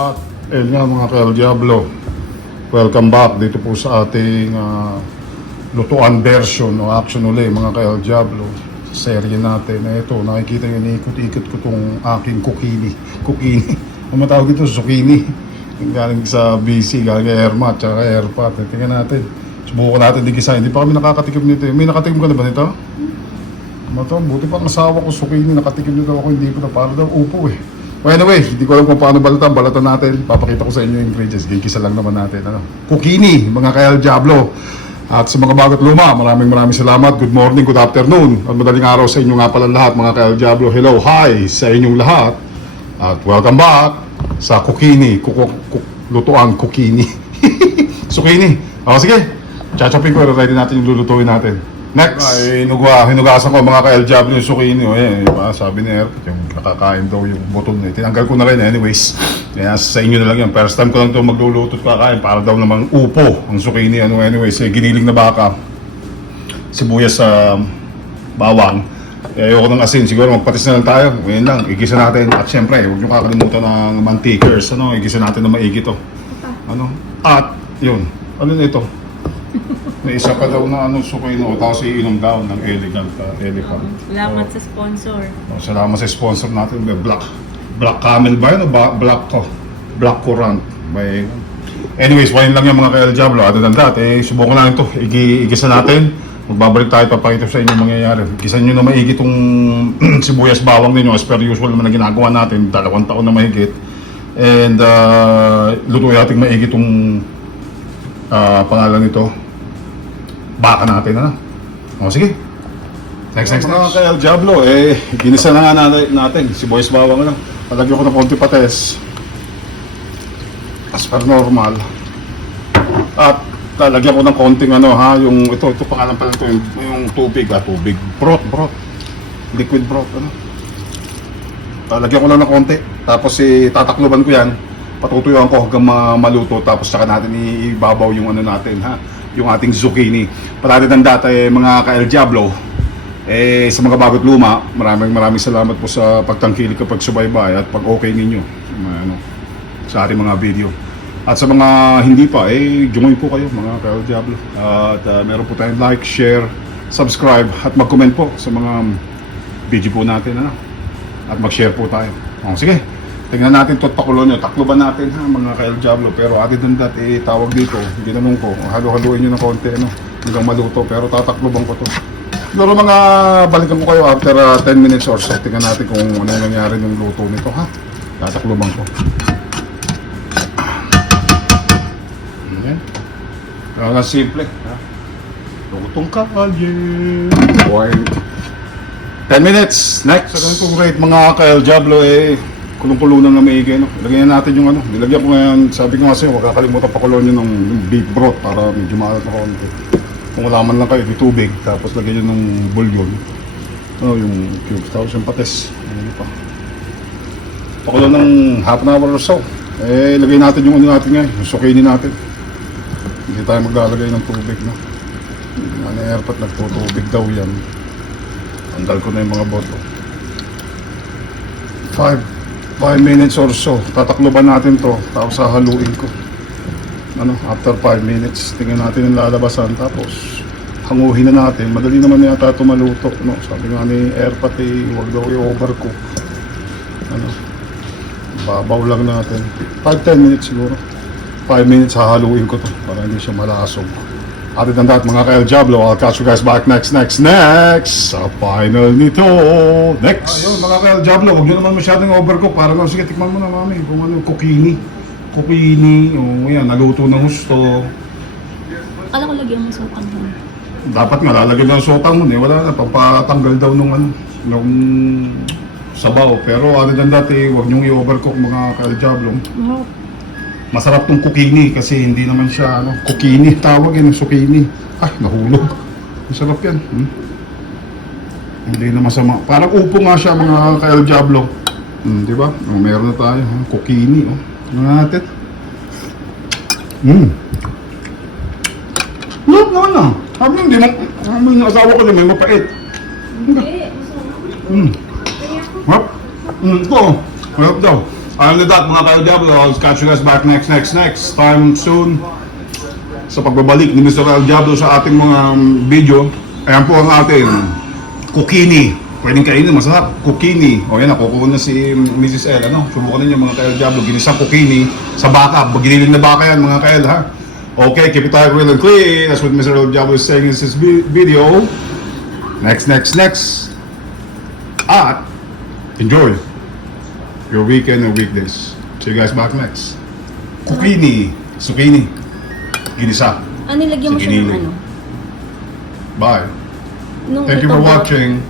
At ayun nga mga ka-El Diablo, welcome back dito po sa ating lutuan version o action uli mga ka-El Diablo sa serye natin. Ito, nakikita nyo, iniikot-ikot ko itong aking kukini. Ang matawag ito, zucchini. Galing sa BC, galing kay Ermat, tsaka kay Airpat. Tingnan natin. Subukan natin din kisa. Hindi pa kami nakakatikim nito. May nakatikim ka na ba nito? Buti pa ang asawa ko, zucchini, nakatikim nito ako, hindi ko na, para daw upo eh. Well, anyway, hindi ko alam kung paano balatan natin. Papakita ko sa inyo yung ingredients. Gigisa lang naman natin. Kukini, mga ka-El Diablo. At sa mga bago't luma, maraming salamat. Good morning, good afternoon. At madaling araw sa inyo nga pala lahat, mga ka-El Diablo. Hello, hi sa inyong lahat. At welcome back sa Kukini. Lutuan Kukini. Zucchini. O, sige. Chachapin ko. Ready natin yung lulutuin natin. Next. Ay, hinugasan ko mga ka-El Diablo yung zucchini. Sabi ni Erp, yung nakakain daw yung button. Tinanggal ko na rin anyways. Kaya sa inyo na lang yan. First time ko lang ito magluluto at kakain. Para daw namang upo ang zucchini. Anyways, giniling na baka. Sibuyas sa bawang. Ayoko ng asin. Siguro magpatis na lang tayo. Ngayon lang, igisa natin. At syempre, huwag nyo kakalimutan ng mantikers. Igisa natin na maigi to. At, yun. Ano na ito? May isa pa daw na zucchini. Tapos iinom daw ng elegant elephant. Salamat sa sponsor. Salamat sa sponsor natin. Black Camel ba yun o Black Currant? Anyways, wine lang yung mga ka-El Diablo. Other than that, subukan natin ito. Igisa natin. Magbabalik tayo, papakita sa inyo mangyayari. Gisan nyo na maigi itong sibuyas bawang ninyo. As per usual naman na ginagawa natin. 2 taon na mahigit. And lutuin natin maigi itong pangalan nito. Baka natin, O, sige. Next. Mga ka-El Diablo, ginisa na nga natin. Sibuyas bawang lang. Palagyan ko ng konti pates. As per normal. At lalagyan ko ng konting yung ito pangalan pala ito, yung tubig, broth. Liquid broth, Lalagyan ko lang ng konti. Tapos tatakluban ko yan. Patutuyuan ko hanggang maluto. Tapos saka natin ibabaw yung natin, yung ating zucchini. Palagi ng data mga ka-El Diablo. Sa mga bago't luma, maraming salamat po sa pagtangkilik kapag subaybay at pag okay ninyo sa ating mga video. At sa mga hindi pa, join po kayo mga ka-El Diablo. At meron po tayong like, share, subscribe at mag-comment po sa mga video po natin. At mag-share po tayo. Sige, tingnan natin ito at pakulo nyo. Takloban natin mga ka-El Diablo. Pero other than that, tawag dito, ginanong ko, halo-haluin nyo ng konti hanggang maluto. Pero tatakloban ko to. Lalo mga balikan ko kayo after 10 minutes or so. Tingnan natin kung ano nangyari ng luto nito, tatakloban ko. Kaya simple, lutong kalye. 10 minutes, next. Sa ganitong rate mga ka-El Diablo, kulong-kulo na maigi. Lagyan natin yung nilagyan ko ngayon, sabi ko nga sa'yo, huwag kakalimutan pakuloan nyo ng beef broth para medyo maalat na konti. Kung wala man lang kayo, may tubig, tapos lagyan nyo ng bouillon. Yung cubes, tapos yung pates. Pakuloan ng half an hour or so. Lagyan natin yung natin ngayon, yung zucchini natin. Hindi tayo maglalagay ng tubig, Airpat nagtutubig daw yan. Tanggal ko na yung mga boto. 5 minutes or so. Tatakloban natin to. Tapos hahaluin ko. After 5 minutes, tingnan natin yung lalabasan. Tapos hanguhin na natin. Madali naman yata ito maluto. Sabi nga ni Airpat, huwag daw i-overcook. Babaw lang natin. 5-10 minutes siguro. 5 minutes hahaluin ko to para hindi siya malasog. Other than that, mga ka-El Diablo, I'll catch you guys back next sa final nito. Next! Ayun, mga ka-El Diablo, huwag nyo naman masyadong overcook. Para sige, tikman mo na mami kung kukini. Yan, naluto ng husto. Akala ko lagyan mo sotang mo. Dapat nga, lalagyan ng sotang mo. Wala na, papatanggal daw nung sabaw. Pero other than that, huwag nyo i-overcook mga ka-El Diablo. Masarap tong kukini kasi hindi naman siya kukini tawag zucchini. Ay, nahulog. Masarap yan. Hindi na masama. Parang upo nga siya mga ka-El Diablo. Di ba? Meron na tayo. Kukini. Natin. Naman na. Sabi hindi mo. Yung asawa ko din may mapait. Hindi. Hap. Ito. Harap daw. Alam na that mga ka-El Diablo, I'll catch you guys back next time soon sa pagbabalik ni Mr. El Diablo sa ating mga video. Ayan po ang ating kukini. Pwedeng kainin, masarap. Kukini. O yan, nakukuha na si Mrs. L. Ano? Subukan ninyo mga ka-El Diablo. Ginisang kukini sa baka. Giniling na baka yan mga ka-El, ha? Okay, keep it tight, real and clean. That's what Mr. El Diablo is saying in this video. Next. At enjoy your weekend and weekdays. See you guys back next. Kukini. Zucchini. Ginisa. Nilagyan mo siya ng Giniling. ano? Bye. Nung Thank you ito for ba- watching.